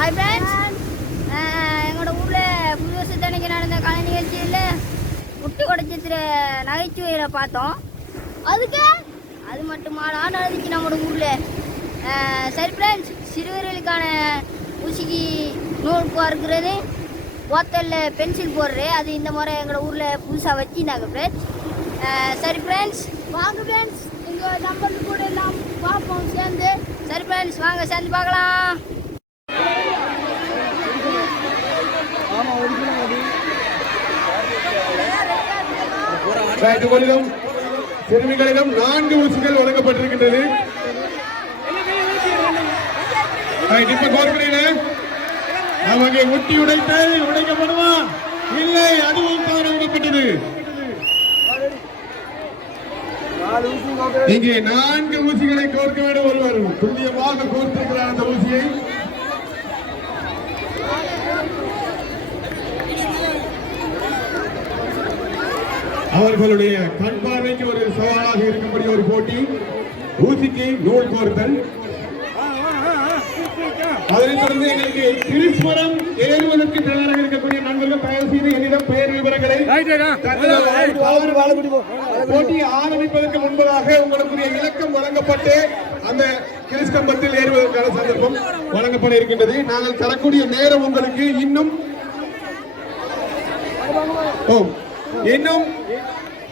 Hi friends, எங்களோட ஊரில் புது வருஷத்தன்னைக்கு நடந்த கலை நிகழ்ச்சியில் முட்டு உடைச்சத்துல நகைச்சுவையில் பார்த்தோம். அதுக்கு அது மட்டுமாடா நடந்துச்சு நம்மளோட ஊரில். சரி ஃப்ரெண்ட்ஸ், சிறுவர்களுக்கான ஊசிக்கு நூல் கோர்க்கிறது, போத்தலில் பென்சில் போடுறது, அது இந்த முறை எங்களோட ஊரில் புதுசாக வச்சுருந்தாங்க ஃப்ரெண்ட்ஸ். சரி ஃப்ரெண்ட்ஸ், வாங்க ஃப்ரெண்ட்ஸ், எங்கள் நம்பருக்கு கூட எல்லாம் பார்ப்போம் சேர்ந்து. சரி ஃப்ரெண்ட்ஸ், வாங்க சேர்ந்து பார்க்கலாம். சிறுமிகளிடம் 4 ஊசிகள் வழங்கப்பட்டிருக்கின்றது. அவங்க முட்டி உடைக்கப்படுமா? இல்லை, அதுவும் தவறவிடப்பட்டது. இங்கே 4 ஊசிகளை கோர்க்க வேண்டும். ஒருவர் துல்லியமாக கோர்த்திருக்கிறார் அந்த ஊசியை. அவர்களுடைய கண் பார்வைக்கு ஒரு சவாலாக இருக்கும்படி ஒரு போட்டி. ஊசிக்கு நூல் கோர்த்தல். அதனைத் தொடர்ந்து எங்களுக்கு கிறிஸ்மரம் ஏறுவதற்கு தயாராக இருக்கக்கூடிய நண்பர்கள் தயவு செய்து என்னிடம் பெயர் விவரங்களை போட்டி ஆரம்பிப்பதற்கு முன்பதாக உங்களுக்குரிய இலக்கம் வழங்கப்பட்டு அந்த கிறிஸ்கம்பத்தில் ஏறுவதற்கான சந்தர்ப்பம் வழங்கப்பட இருக்கின்றது. நாங்கள் தரக்கூடிய நேரம் உங்களுக்கு இன்னும்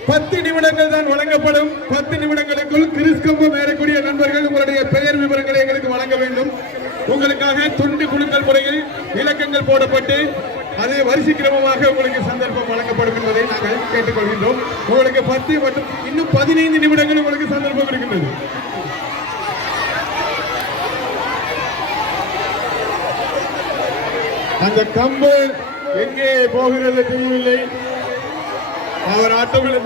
10 நிமிடங்கள் தான் வழங்கப்படும். 10 நிமிடங்களுக்குள் கிறிஸ்கம்பம் ஏறக்கூடிய நண்பர்கள் உங்களுடைய பெயர் விவரங்களை எங்களுக்கு வழங்க வேண்டும். உங்களுக்காக துண்டு குழுக்கள் முறையில் இலக்கங்கள் போடப்பட்டு அதே வரிசை கிரமமாக உங்களுக்கு சந்தர்ப்பம் வழங்கப்படும் என்பதை நாங்கள் கேட்டுக்கொள்கின்றோம். உங்களுக்கு 10 மற்றும் இன்னும் 15 நிமிடங்கள் உங்களுக்கு சந்தர்ப்பம் இருக்கின்றது. அந்த கம்பு எங்கே போகிறது தெரியவில்லை. அவர் ஆட்டோவில்